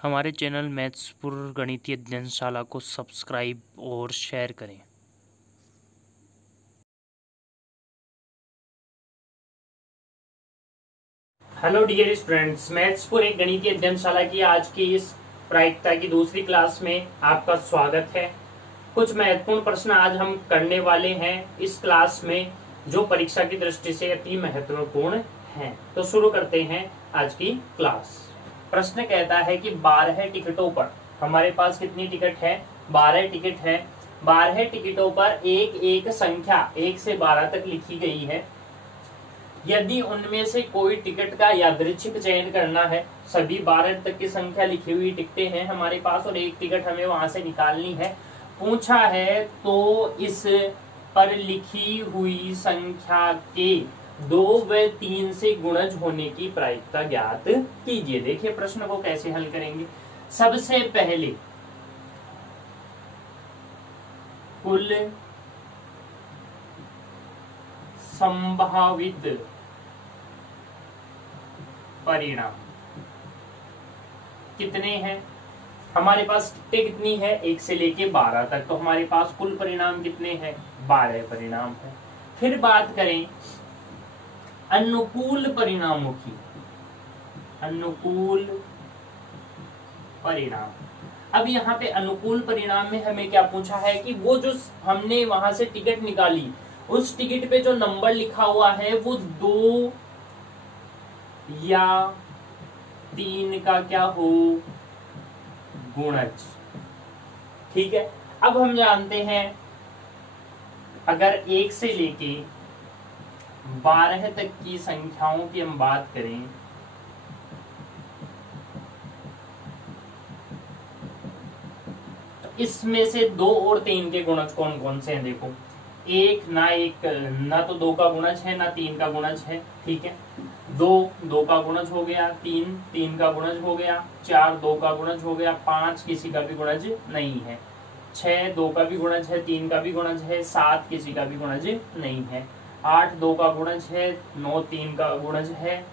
हमारे चैनल मैथ्सपुर गणितीय अध्ययनशाला को सब्सक्राइब और शेयर करें। हेलो डियर स्टूडेंट्स, मैथ्सपुर एक गणितीय अध्ययनशाला की आज की इस प्रायिकता की दूसरी क्लास में आपका स्वागत है। कुछ महत्वपूर्ण प्रश्न आज हम करने वाले हैं इस क्लास में, जो परीक्षा की दृष्टि से अति महत्वपूर्ण हैं। तो शुरू करते हैं आज की क्लास। प्रश्न कहता है कि 12 टिकटों पर, हमारे पास कितनी टिकट है? 12 टिकट है। 12 टिकटों पर एक एक संख्या 1 से 12 तक लिखी गई है। यदि उनमें से कोई टिकट का यादृच्छिक चयन करना है, सभी 12 तक की संख्या लिखी हुई टिकटें हैं हमारे पास और एक टिकट हमें वहां से निकालनी है, पूछा है, तो इस पर लिखी हुई संख्या के 2 व 3 से गुणज होने की प्रायिकता ज्ञात कीजिए। देखिए प्रश्न को कैसे हल करेंगे। सबसे पहले कुल संभावित परिणाम कितने हैं? हमारे पास टिकटें कितनी है? 1 से लेके 12 तक, तो हमारे पास कुल परिणाम कितने हैं? 12 परिणाम है। फिर बात करें अनुकूल परिणामों की। अनुकूल परिणाम, अब यहाँ पे अनुकूल परिणाम में हमें क्या पूछा है कि वो जो हमने वहां से टिकट निकाली, उस टिकट पे जो नंबर लिखा हुआ है वो 2 या 3 का क्या हो? गुणज। ठीक है। अब हम जानते हैं अगर 1 से लेके 12 तक की संख्याओं की हम बात करें, तो इसमें से 2 और 3 के गुणज कौन कौन से हैं? देखो, एक ना तो 2 का गुणज है ना 3 का गुणज है। ठीक है। 2 का गुणज हो गया, 3 का गुणज हो गया, 4 2 का गुणज हो गया, 5 किसी का भी गुणज नहीं है, 6 2 का भी गुणज है, 3 का भी गुणज है, 7 किसी का भी गुणज नहीं है, 8 2 का गुणज है, 9 3 का गुणज है,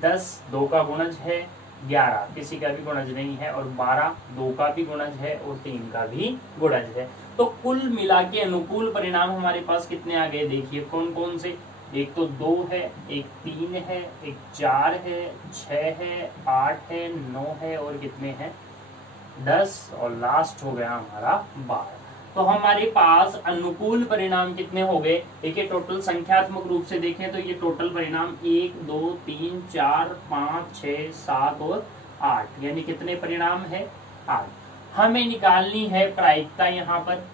10 2 का गुणज है, 11 किसी का भी गुणज नहीं है और 12 2 का भी गुणज है और 3 का भी गुणज है। तो कुल मिला के अनुकूल परिणाम हमारे पास कितने आ गए? देखिए कौन कौन से। एक तो 2 है, एक 3 है, एक 4 है, 6 है, 8 है, 9 है और कितने हैं? 10 और लास्ट हो गया हमारा 12। तो हमारे पास अनुकूल परिणाम कितने हो गए? देखिए टोटल संख्यात्मक रूप से देखें तो ये टोटल परिणाम 1 2 3 4 5 6 7 और 8, यानी कितने परिणाम है? 8। हमें निकालनी है प्रायिकता यहाँ पर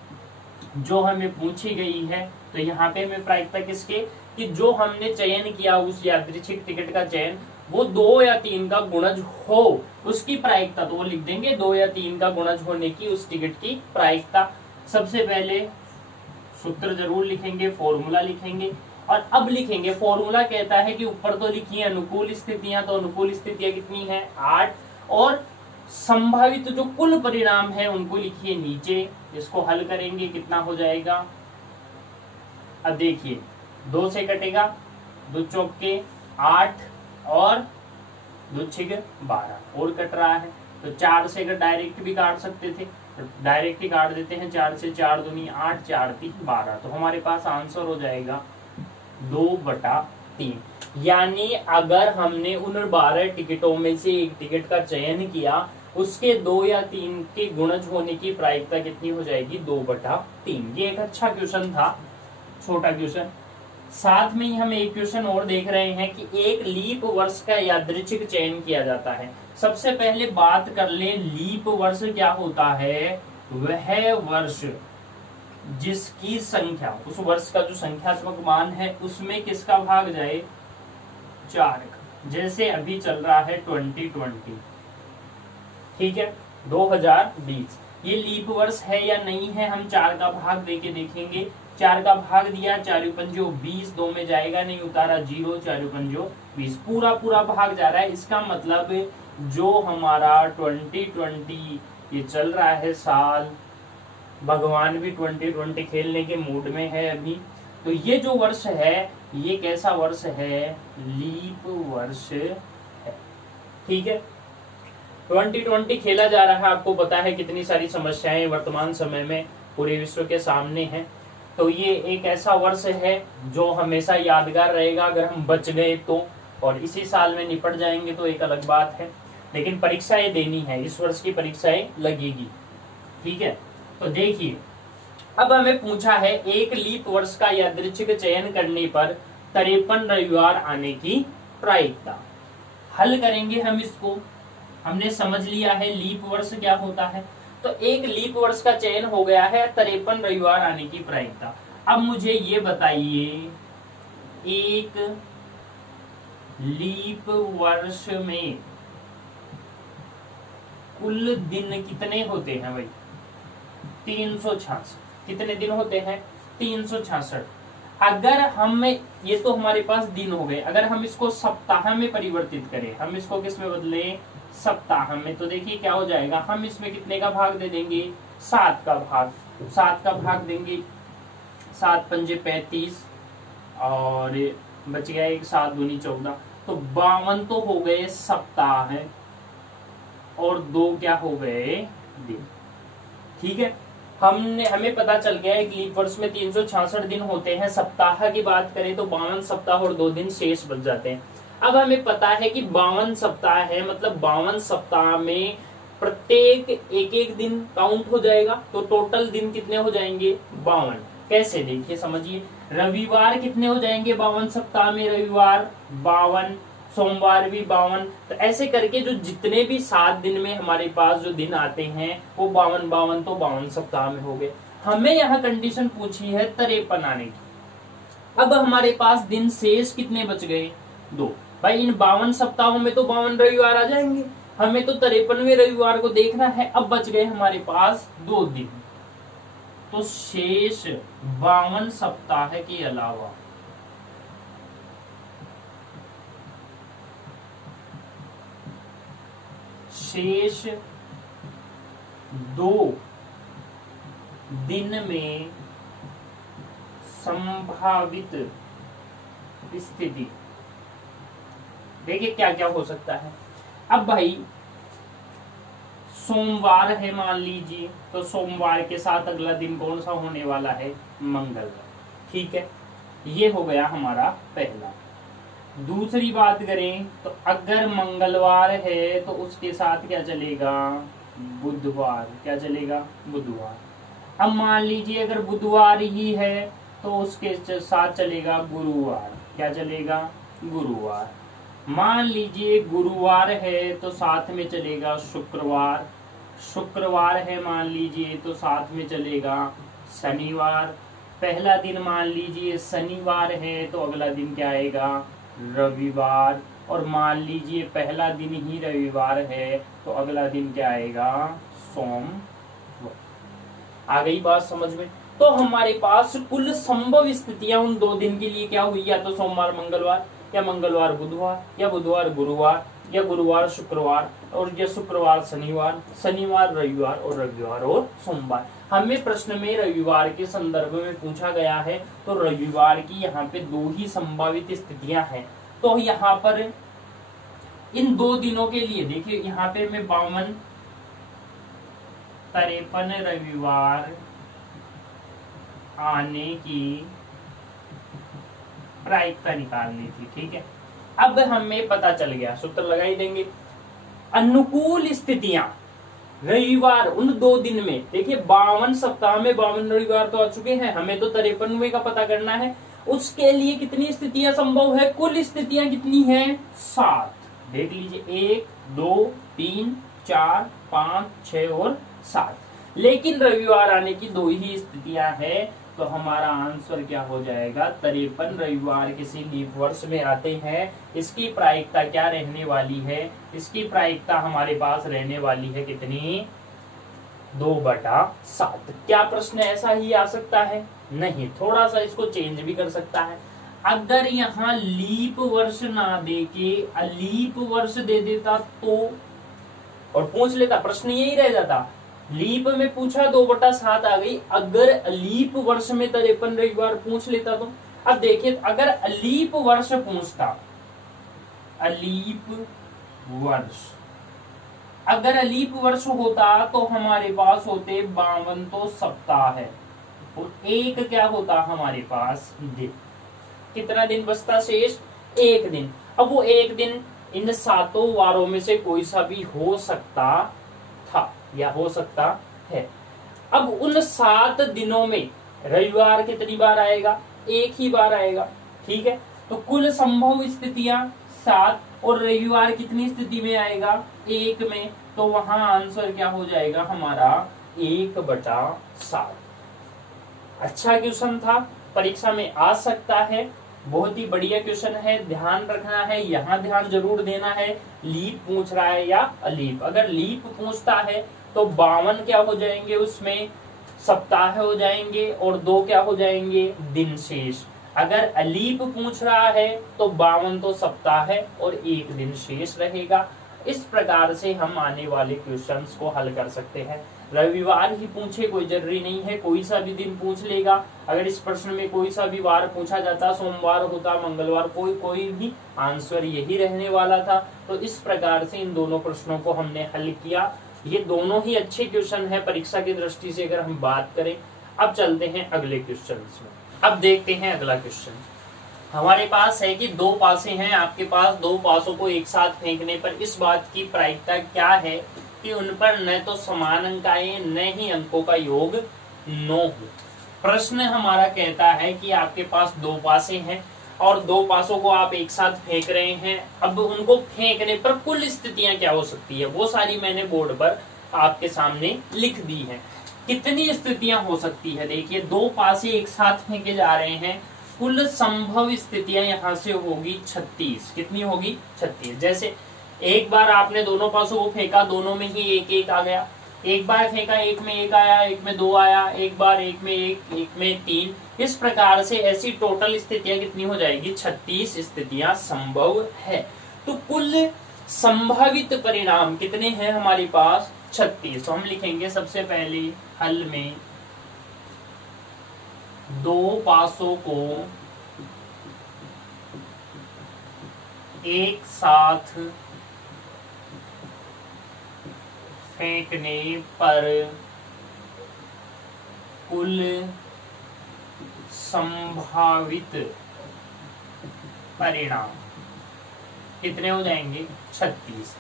जो हमें पूछी गई है। तो यहाँ पे हमें प्रायिकता किसके कि जो हमने चयन किया उस यादृच्छिक टिकट का चयन, वो 2 या 3 का गुणज हो, उसकी प्रायिकता। तो वो लिख देंगे 2 या 3 का गुणज होने की उस टिकट की प्रायिकता। सबसे पहले सूत्र जरूर लिखेंगे, फॉर्मूला लिखेंगे और अब लिखेंगे फॉर्मूला कहता है कि ऊपर तो लिखी है अनुकूल स्थितियां, तो अनुकूल स्थितियां कितनी है? 8। और संभावित जो कुल परिणाम है उनको लिखिए नीचे। इसको हल करेंगे कितना हो जाएगा? अब देखिए 2 से कटेगा, 2 चौके 8 और 2 छिक 12 और कट रहा है, तो 4 से अगर डायरेक्ट भी काट सकते थे तो डायरेक्ट ही काट देते हैं। 4 से 4 दूनी 8, 4 3 12, तो हमारे पास आंसर हो जाएगा 2/3। यानी अगर हमने उन 12 टिकटों में से एक टिकट का चयन किया, उसके 2 या 3 के गुणज होने की प्रायिकता कितनी हो जाएगी? 2/3। ये एक अच्छा क्वेश्चन था, छोटा क्वेश्चन। साथ में ही हम एक क्वेश्चन और देख रहे हैं कि एक लीप वर्ष का यादृच्छिक चयन किया जाता है। सबसे पहले बात कर ले लीप वर्ष क्या होता है? वह वर्ष जिसकी संख्या, उस वर्ष का जो संख्यात्मक मान है उसमें किसका भाग जाए? 4 का। जैसे अभी चल रहा है 2020, ठीक है, 2020, ये लीप वर्ष है या नहीं है हम 4 का भाग देके देखेंगे। 4 का भाग दिया, 4 पंजो 20, 2 में जाएगा नहीं, उतारा 0, 4 पंजो 20, पूरा पूरा भाग जा रहा है। इसका मतलब जो हमारा 2020 ये चल रहा है साल, भगवान भी 2020 खेलने के मूड में है अभी, तो ये जो वर्ष है ये कैसा वर्ष है? लीप वर्ष है। ठीक है। 2020 खेला जा रहा है, आपको पता है कितनी सारी समस्याएं वर्तमान समय में पूरे विश्व के सामने हैं। तो ये एक ऐसा वर्ष है जो हमेशा यादगार रहेगा अगर हम बच गए तो, और इसी साल में निपट जाएंगे तो एक अलग बात है, लेकिन परीक्षाएं देनी है, इस वर्ष की परीक्षाएं लगेगी। ठीक है, तो देखिए अब हमें पूछा है एक लीप वर्ष का यादृच्छिक चयन करने पर 53 रविवार आने की प्रायिकता। हल करेंगे हम इसको, हमने समझ लिया है लीप वर्ष क्या होता है। तो एक लीप वर्ष का चयन हो गया है, 53 रविवार आने की प्रायिकता। अब मुझे ये बताइए एक लीप वर्ष में कुल दिन कितने होते हैं भाई? 366। कितने दिन होते हैं? 366। अगर हम, ये तो हमारे पास दिन हो गए, अगर हम इसको सप्ताह में परिवर्तित करें, हम इसको किस में बदले? सप्ताह में। तो देखिए क्या हो जाएगा, हम इसमें कितने का भाग दे देंगे? 7 का भाग। 7 का भाग देंगे, 7 पंजे 35 और बच गया एक 7 दूनी 14, तो 52 तो हो गए सप्ताह और 2 क्या हो गए? दिन। ठीक है, हमें पता चल गया है कि लीप वर्ष में 366 दिन होते हैं। सप्ताह की बात करें तो 52 सप्ताह और 2 दिन शेष बच जाते हैं। अब हमें पता है कि 52 सप्ताह है, मतलब 52 सप्ताह में प्रत्येक एक एक दिन काउंट हो जाएगा, तो टोटल दिन कितने हो जाएंगे? 52। कैसे? देखिए समझिए, रविवार कितने हो जाएंगे 52 सप्ताह में? रविवार 52, सोमवार भी 52। तो ऐसे करके जो जितने भी 7 दिन में हमारे पास जो दिन आते हैं वो 52 तो 52 सप्ताह में हो गए। हमें यहाँ कंडीशन पूछी है 53 आने की। अब हमारे पास दिन शेष कितने बच गए? 2। भाई इन 52 सप्ताहों में तो 52 रविवार आ जाएंगे, हमें तो 53वें रविवार को देखना है। अब बच गए हमारे पास 2 दिन, तो शेष 52 सप्ताह के अलावा शेष 2 दिन में संभावित स्थिति, देखिए क्या क्या हो सकता है। अब भाई सोमवार है मान लीजिए, तो सोमवार के साथ अगला दिन कौन सा होने वाला है? मंगलवार। ठीक है, ये हो गया हमारा पहला। दूसरी बात करें तो अगर मंगलवार है तो उसके साथ क्या चलेगा? बुधवार। क्या चलेगा? बुधवार। अब मान लीजिए अगर बुधवार ही है तो उसके साथ चलेगा गुरुवार। क्या चलेगा? गुरुवार। मान लीजिए गुरुवार है तो साथ में चलेगा शुक्रवार। शुक्रवार है मान लीजिए तो साथ में चलेगा शनिवार। पहला दिन मान लीजिए शनिवार है तो अगला दिन क्या आएगा? रविवार। और मान लीजिए पहला दिन ही रविवार है तो अगला दिन क्या आएगा? सोमवार। आ गई बात समझ में? तो हमारे पास कुल संभव स्थितियां उन 2 दिन के लिए क्या हुई? या तो सोमवार मंगलवार, या मंगलवार बुधवार, या बुधवार गुरुवार, या गुरुवार शुक्रवार, और या शुक्रवार शनिवार, शनिवार रविवार, और रविवार और सोमवार। हमें प्रश्न में रविवार के संदर्भ में पूछा गया है, तो रविवार की यहाँ पे 2 ही संभावित स्थितियां हैं। तो यहाँ पर इन 2 दिनों के लिए देखिए, यहाँ पे मैं 52 53 रविवार आने की प्रायिकता निकालनी थी। ठीक है, अब हमें पता चल गया, सूत्र लगा ही देंगे। अनुकूल स्थितियां रविवार उन 2 दिन में, देखिए 52 सप्ताह में 52 रविवार तो आ चुके हैं, हमें तो 53वें का पता करना है। उसके लिए कितनी स्थितियां संभव है? कुल स्थितियां कितनी हैं? 7। देख लीजिए, 1 2 3 4 5 6 और 7। लेकिन रविवार आने की 2 ही स्थितियां हैं, तो हमारा आंसर क्या हो जाएगा? 53 रविवार किसी लीप वर्ष में आते हैं। इसकी प्रायिकता क्या रहने वाली है? इसकी प्रायिकता हमारे पास रहने वाली है कितनी? 2/7। क्या प्रश्न ऐसा ही आ सकता है? नहीं, थोड़ा सा इसको चेंज भी कर सकता है। अगर यहाँ लीप वर्ष ना दे के अलीप वर्ष दे देता तो, और पूछ लेता, प्रश्न यही रह जाता। लीप में पूछा 2/7 आ गई, अगर लीप वर्ष में 53 रविवार पूछ लेता तो। अब देखिए, अगर अलीप वर्ष पूछता, अलीप वर्ष, अगर अलीप वर्ष होता तो हमारे पास होते 52 तो सप्ताह है, और एक क्या होता हमारे पास दिन। कितना दिन बचता शेष? एक दिन। अब वो एक दिन इन 7 वारों में से कोई सा भी हो सकता था या हो सकता है। अब उन 7 दिनों में रविवार कितनी बार आएगा? एक ही बार आएगा, ठीक है। तो कुल संभव स्थितियां 7, और रविवार कितनी स्थिति में आएगा? 1 में। तो वहां आंसर क्या हो जाएगा हमारा? 1/7। अच्छा क्वेश्चन था, परीक्षा में आ सकता है, बहुत ही बढ़िया क्वेश्चन है। ध्यान रखना है, यहाँ ध्यान जरूर देना है, लीप पूछ रहा है या अलीप। अगर लीप पूछता है तो 52 क्या हो जाएंगे? उसमें सप्ताह हो जाएंगे, और 2 क्या हो जाएंगे? दिन शेष। अगर अलीप पूछ रहा है तो 52 तो सप्ताह है और 1 दिन शेष रहेगा। इस प्रकार से हम आने वाले क्वेश्चंस को हल कर सकते हैं। रविवार ही पूछे कोई जरूरी नहीं है, कोई सा भी दिन पूछ लेगा। अगर इस प्रश्न में कोई सा भी वार पूछा जाता, सोमवार होता, मंगलवार, कोई भी, आंसर यही रहने वाला था। तो इस प्रकार से इन दोनों प्रश्नों को हमने हल किया। ये दोनों ही अच्छे क्वेश्चन है परीक्षा की दृष्टि से अगर हम बात करें। अब चलते हैं अगले क्वेश्चन में। अब देखते हैं अगला क्वेश्चन। हमारे पास है कि 2 पासे हैं आपके पास, 2 पासों को एक साथ फेंकने पर इस बात की प्रायिकता क्या है कि उन पर न तो समान अंक आए न ही अंकों का योग 9 हो। प्रश्न हमारा कहता है कि आपके पास 2 पासे हैं और 2 पासों को आप एक साथ फेंक रहे हैं। अब उनको फेंकने पर कुल स्थितियां क्या हो सकती है, वो सारी मैंने बोर्ड पर आपके सामने लिख दी है। कितनी स्थितियां हो सकती है? देखिए, 2 पासे एक साथ फेंके जा रहे हैं, कुल संभव स्थितियां यहां से होगी 36। कितनी होगी? 36। जैसे एक बार आपने दोनों पासों को फेंका, दोनों में ही एक एक आ गया। एक बार फेंका, एक में 1 आया, एक में 2 आया, एक बार एक में 1, एक में 3। इस प्रकार से ऐसी टोटल स्थितियां कितनी हो जाएगी? 36 स्थितियां संभव है। तो कुल संभावित परिणाम कितने हैं हमारे पास? 36। तो हम लिखेंगे सबसे पहले हल में 2 पासों को एक साथ फेंकने पर कुल संभावित परिणाम कितने हो जाएंगे? 36।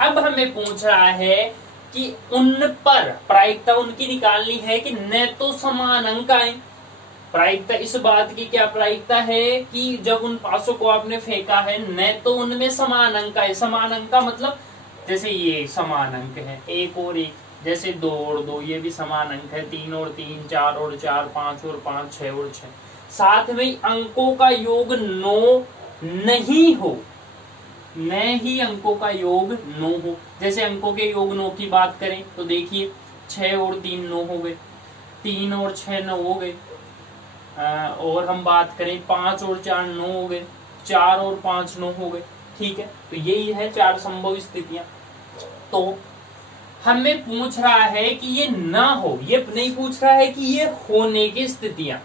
अब हमें पूछ रहा है कि उन पर प्रायिकता उनकी निकालनी है कि न तो समान अंक आए। प्रायिकता इस बात की क्या प्रायिकता है कि जब उन पासों को आपने फेंका है न तो उनमें समान अंक आए। समान अंक का मतलब जैसे ये समान अंक है, 1 और 1, जैसे 2 और 2 ये भी समान अंक है, 3 और 3, 4 और 4, 5 और 5, 6 और 6। साथ में अंकों का योग 9 नहीं हो, न ही अंकों का योग 9 हो। जैसे अंकों के योग 9 की बात करें तो देखिए 6 और 3 9 हो गए, 3 और 6 9 हो गए, और हम बात करें 5 और 4 9 हो गए, 4 और 5 9 हो गए। ठीक है, तो यही है 4 संभव स्थितियां। तो हमें पूछ रहा है कि ये ना हो, ये नहीं पूछ रहा है कि ये होने की स्थितियां,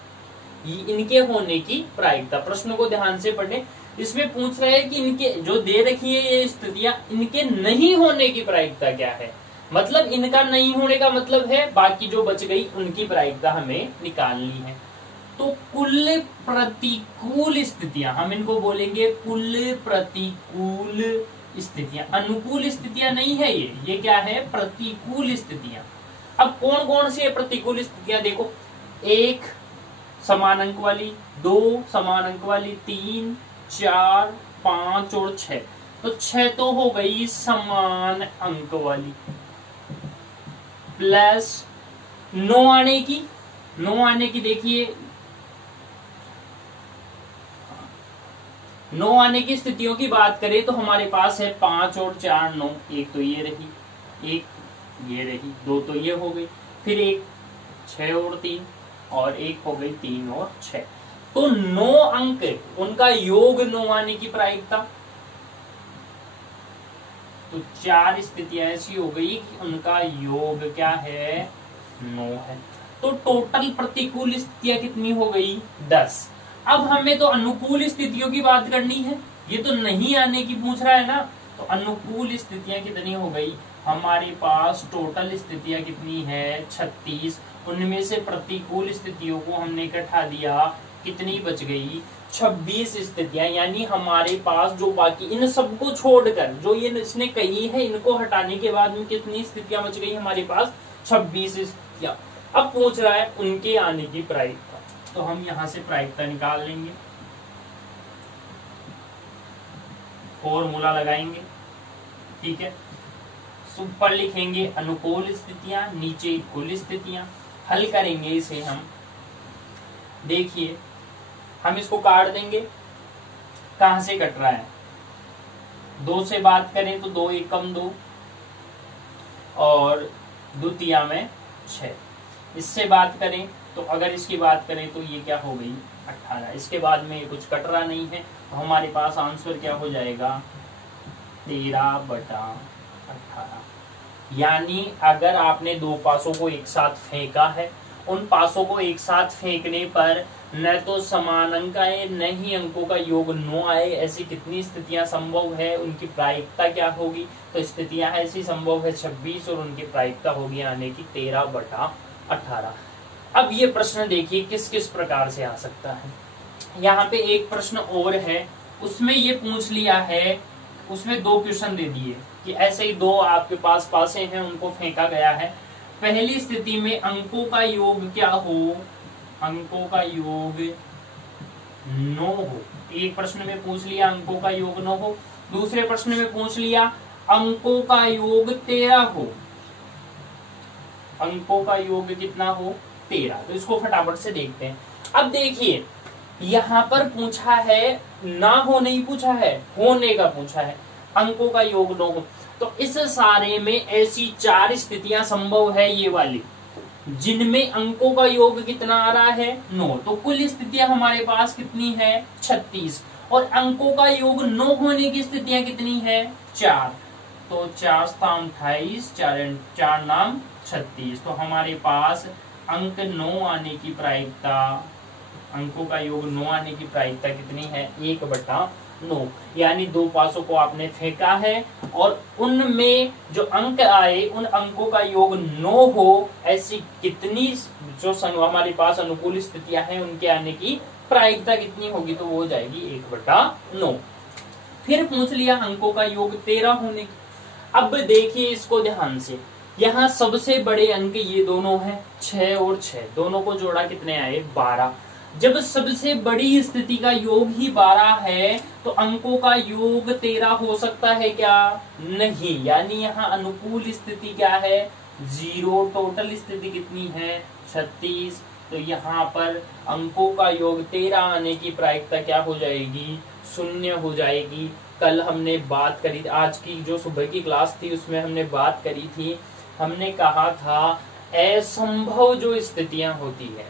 इनके होने की प्रायिकता। प्रश्न को ध्यान से पढ़ें, इसमें पूछ रहा है कि इनके जो दे रखी है ये स्थितियां, इनके नहीं होने की प्रायिकता क्या है। मतलब इनका नहीं होने का मतलब है बाकी जो बच गई उनकी प्रायिकता हमें निकालनी है। तो कुल प्रतिकूल स्थितियां, हम इनको बोलेंगे कुल प्रतिकूल स्थितियां। अनुकूल स्थितियां नहीं है ये क्या है? प्रतिकूल स्थितियां। अब कौन कौन सी है प्रतिकूल स्थितियां? देखो, 1 समान अंक वाली, 2 समान अंक वाली, 3 4 5 और 6। तो 6 तो हो गई समान अंक वाली, प्लस 9 आने की। 9 आने की देखिए, 9 आने की स्थितियों की बात करें तो हमारे पास है 5 और 4 9। एक तो ये रही, एक ये रही, 2 तो ये हो गई, फिर एक 6 और 3, और एक हो गई 3 और 6। तो 9 अंक उनका योग 9 आने की प्रायिकता। तो 4 स्थितियां ऐसी हो गई कि उनका योग क्या है? 9 है। तो टोटल प्रतिकूल स्थितियां कितनी हो गई? 10। अब हमें तो अनुकूल स्थितियों की बात करनी है, ये तो नहीं आने की पूछ रहा है ना। तो अनुकूल स्थितियां कितनी हो गई? हमारे पास टोटल स्थितियां कितनी है 36। उनमें से प्रतिकूल स्थितियों को हमने घटा दिया, कितनी बच गई 26 स्थितियां। यानी हमारे पास जो बाकी इन सबको छोड़कर जो ये इसने कही है, इनको हटाने के बाद में कितनी स्थितियां बच गई हमारे पास 26 स्थितियां। अब पूछ रहा है उनके आने की प्रायिकता, तो हम यहां से प्रायिकता निकाल लेंगे, फॉर्मूला लगाएंगे, ठीक है। ऊपर लिखेंगे अनुकूल स्थितियां, नीचे कुल स्थितियां। हल करेंगे इसे हम, देखिए हम इसको काट देंगे। कहां से कट रहा है, 2 से बात करें तो 2 एकम 2 और द्वितीया में 6। इससे बात करें तो अगर इसकी बात करें तो ये क्या हो गई 18। इसके बाद में कुछ कट रहा नहीं है, तो हमारे पास आंसर क्या हो जाएगा 13/18। यानी अगर आपने 2 पासों को एक साथ फेंका है, उन पासों को एक साथ फेंकने पर न तो समान अंक आए न ही अंकों का योग 9 आए, ऐसी कितनी स्थितियां संभव है, उनकी प्रायिकता क्या होगी। तो स्थितियां ऐसी संभव है 26 और उनकी प्रायिकता होगी आने की 13/18। अब ये प्रश्न देखिए किस किस प्रकार से आ सकता है। यहाँ पे एक प्रश्न और है, उसमें ये पूछ लिया है, उसमें 2 क्वेश्चन दे दिए कि ऐसे ही 2 आपके पास पासे हैं, उनको फेंका गया है। पहली स्थिति में अंकों का योग क्या हो, अंकों का योग 9 हो। एक प्रश्न में पूछ लिया अंकों का योग 9 हो, दूसरे प्रश्न में पूछ लिया अंकों का योग 13 हो। अंकों का योग कितना हो 13। तो इसको फटाफट से देखते हैं। अब देखिए यहां पर पूछा है, ना हो नहीं पूछा है, होने का पूछा है, अंकों का योग 9 हो। तो इस सारे में ऐसी 4 स्थितियां संभव है ये वाली, जिनमें अंकों का योग कितना आ रहा है 9। तो कुल स्थितियां हमारे पास कितनी है 36, और अंकों का योग 9 होने की स्थितियां कितनी है 4। तो 4 स्थान 28, 4 नाम 36। तो हमारे पास अंक 9 आने की प्रायिकता, अंकों का योग 9 आने की प्रायिकता कितनी है 1/9। यानी 2 पासों को आपने फेंका है और उनमें जो अंक आए उन अंकों का योग 9 हो, ऐसी कितनी जो हमारे पास अनुकूल स्थितियां हैं उनके आने की प्रायिकता कितनी होगी, तो वो हो जाएगी 1/9। फिर पूछ लिया अंकों का योग 13 होने की। अब देखिए इसको ध्यान से, यहाँ सबसे बड़े अंक ये दोनों हैं 6 और 6, दोनों को जोड़ा कितने आए 12। जब सबसे बड़ी स्थिति का योग ही 12 है तो अंकों का योग 13 हो सकता है क्या, नहीं। यानी यहाँ अनुकूल स्थिति क्या है 0, टोटल स्थिति कितनी है 36। तो यहाँ पर अंकों का योग 13 आने की प्रायिकता क्या हो जाएगी 0 हो जाएगी। कल हमने बात करी, आज की जो सुबह की क्लास थी उसमें हमने बात करी थी, हमने कहा था असंभव जो स्थितियां होती है,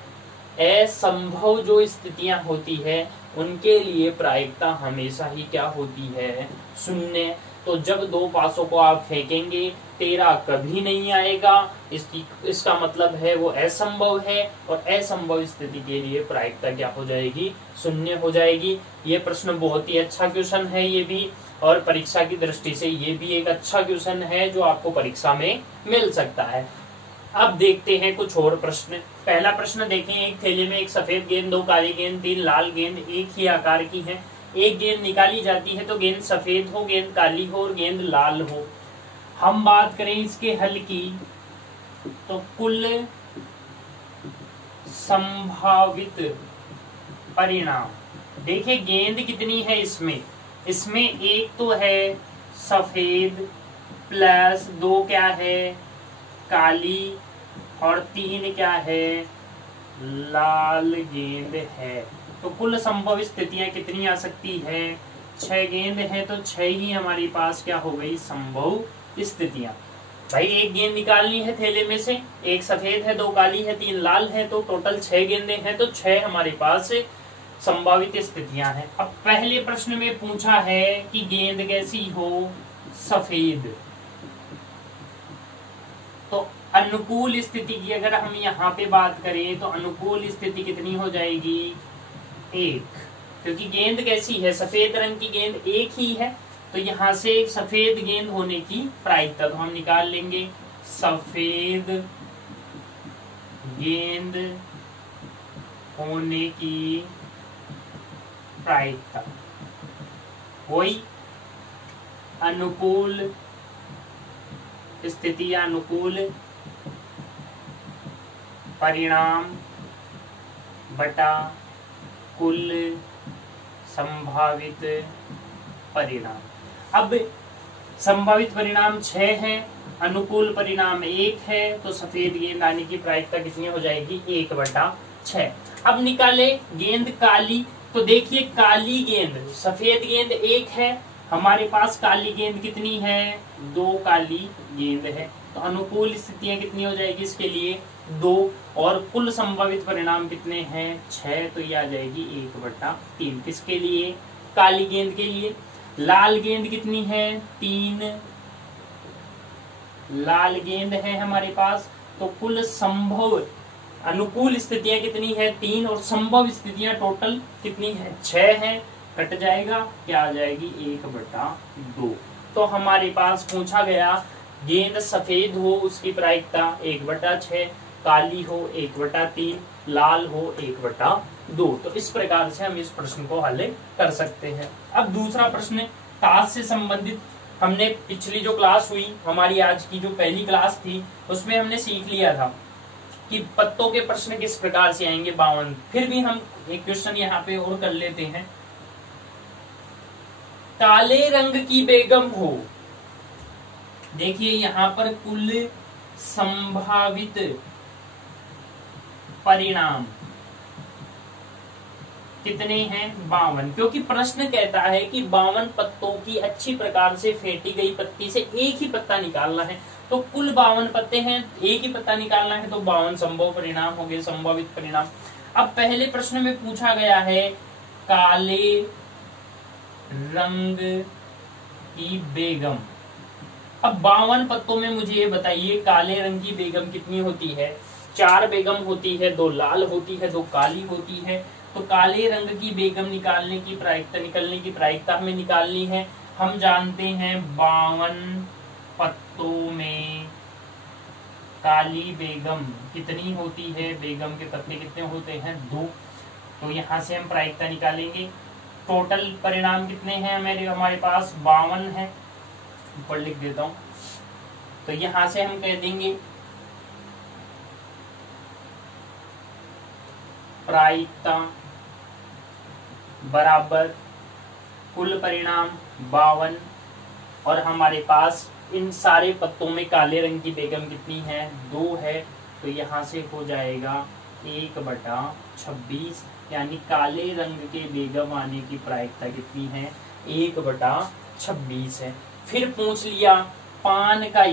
असंभव जो स्थितियां होती है उनके लिए प्रायिकता हमेशा ही क्या होती है 0। तो जब 2 पासों को आप फेंकेंगे 13 कभी नहीं आएगा, इसका मतलब है वो असंभव है, और असंभव स्थिति के लिए प्रायिकता क्या हो जाएगी 0 हो जाएगी। ये प्रश्न बहुत ही अच्छा क्वेश्चन है ये भी, और परीक्षा की दृष्टि से ये भी एक अच्छा क्वेश्चन है जो आपको परीक्षा में मिल सकता है। अब देखते हैं कुछ और प्रश्न। पहला प्रश्न देखें, एक थैले में एक सफेद गेंद, 2 काली गेंद, 3 लाल गेंद एक ही आकार की है। एक गेंद निकाली जाती है तो गेंद सफेद हो, गेंद काली हो और गेंद लाल हो। हम बात करें इसके हल की तो कुल संभावित परिणाम, देखिए गेंद कितनी है इसमें एक तो है सफेद प्लस 2 क्या है काली और 3 क्या है लाल गेंद है। तो कुल संभव स्थितियां कितनी आ सकती है 6 गेंद है, तो 6 ही हमारे पास क्या हो गई संभव स्थितियां। भाई एक गेंद निकालनी है थैले में से, एक सफेद है, 2 काली है, 3 लाल है, तो टोटल 6 गेंदें हैं, तो 6 हमारे पास संभावित स्थितियां हैं। अब पहले प्रश्न में पूछा है कि गेंद कैसी हो सफेद, तो अनुकूल स्थिति की अगर हम यहाँ पे बात करें तो अनुकूल स्थिति कितनी हो जाएगी 1, क्योंकि गेंद कैसी है सफेद रंग की गेंद एक ही है, तो यहाँ से एक सफेद गेंद होने की प्रायिकता तो हम निकाल लेंगे, सफेद गेंद होने की प्रायिकता, कोई अनुकूल स्थिति या अनुकूल परिणाम बटा कुल संभावित परिणाम। अब संभावित परिणाम 6 हैं, अनुकूल परिणाम 1 है, तो सफेद गेंद आने की प्रायिकता कितनी हो जाएगी, 1/6। अब निकाले गेंद काली, तो देखिए काली गेंद, सफेद गेंद 1 है, हमारे पास काली गेंद कितनी है, 2 काली गेंद है, तो अनुकूल स्थितियां कितनी हो जाएगी इसके लिए, 2, और कुल संभावित परिणाम कितने हैं, 6, तो ये आ जाएगी 1/3। किसके लिए, काली गेंद के लिए। लाल गेंद कितनी है, 3 लाल गेंद है हमारे पास, तो कुल संभव अनुकूल स्थितियां कितनी है, 3, और संभव स्थितियां टोटल कितनी है, 6 है, कट जाएगा, क्या आ जाएगी, 1/2। तो हमारे पास पूछा गया गेंद सफेद हो उसकी प्रायिकता 1/6, काली हो 1/3, लाल हो 1/2। तो इस प्रकार से हम इस प्रश्न को हल कर सकते हैं। अब दूसरा प्रश्न ताश से संबंधित, हमने पिछली जो क्लास हुई हमारी आज की जो पहली क्लास थी उसमें हमने सीख लिया था कि पत्तों के प्रश्न किस प्रकार से आएंगे, 52। फिर भी हम एक क्वेश्चन यहाँ पे और कर लेते हैं। काले रंग की बेगम हो, देखिए यहाँ पर कुल संभावित परिणाम कितने हैं, 52, क्योंकि प्रश्न कहता है कि 52 पत्तों की अच्छी प्रकार से फेंटी गई पत्ती से एक ही पत्ता निकालना है, तो कुल 52 पत्ते हैं, एक ही पत्ता निकालना है, तो 52 संभव परिणाम हो गए, संभावित परिणाम। अब पहले प्रश्न में पूछा गया है काले रंग की बेगम। अब 52 पत्तों में मुझे ये बताइए काले रंग की बेगम कितनी होती है, 4 बेगम होती है, 2 लाल होती है, 2 काली होती है, तो काले रंग की बेगम निकालने की प्रायिकता हमें निकालनी है। हम जानते हैं 52 पत्तों में काली बेगम कितनी होती है, बेगम के पत्ते कितने होते हैं, 2, तो यहाँ से हम प्रायिकता निकालेंगे। टोटल परिणाम कितने हैं हमारे पास, 52 है, ऊपर लिख देता हूं, तो यहां से हम कह देंगे प्रायिकता बराबर कुल परिणाम 52, और हमारे पास इन सारे पत्तों में काले रंग की बेगम कितनी है, 2 है, तो यहां से हो जाएगा 1/26, यानी काले रंग के बेगम आने की प्रायिकता कितनी है, 1/26 है। फिर पूछ लिया पान का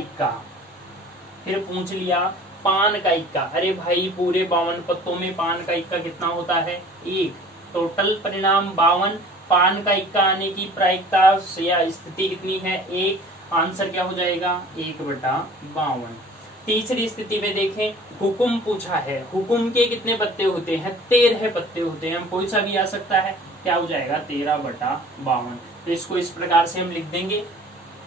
इक्का, अरे भाई पूरे 52 पत्तों में पान का इक्का कितना होता है, 1, टोटल परिणाम 52, पान का इक्का आने की प्रायिकता या स्थिति कितनी है, 1, आंसर क्या हो जाएगा, 1/52। तीसरी स्थिति में देखें, हुकुम पूछा है, हुकुम के कितने पत्ते होते हैं, 13 पत्ते होते हैं, हम कोई सा भी आ सकता है, क्या हो जाएगा, 13/52। तो इसको इस प्रकार से हम लिख देंगे,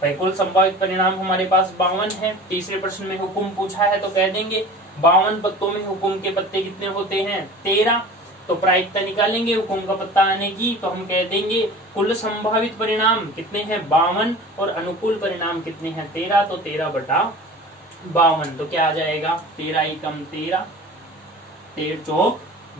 कुल संभावित परिणाम हमारे पास 52 है। तीसरे प्रश्न में हुकुम पूछा है तो कह देंगे 52 पत्तों में हुकुम के पत्ते कितने होते हैं, 13, तो प्रायिकता निकालेंगे हुकुम का पत्ता आने की, तो हम कह देंगे कुल संभावित परिणाम कितने हैं, 52, और अनुकूल परिणाम कितने हैं, 13, तो 13/52, तो क्या आ जाएगा, 13 एकम 13, 13 चौक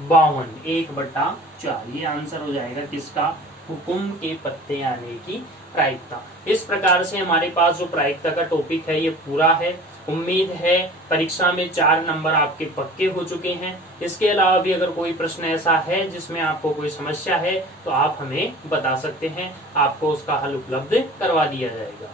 52, 1/4, ये आंसर हो जाएगा किसका, हुकुम के पत्ते आने की प्रायिकता। इस प्रकार से हमारे पास जो प्रायिकता का टॉपिक है ये पूरा है। उम्मीद है परीक्षा में 4 नंबर आपके पक्के हो चुके हैं। इसके अलावा भी अगर कोई प्रश्न ऐसा है जिसमें आपको कोई समस्या है तो आप हमें बता सकते हैं, आपको उसका हल उपलब्ध करवा दिया जाएगा।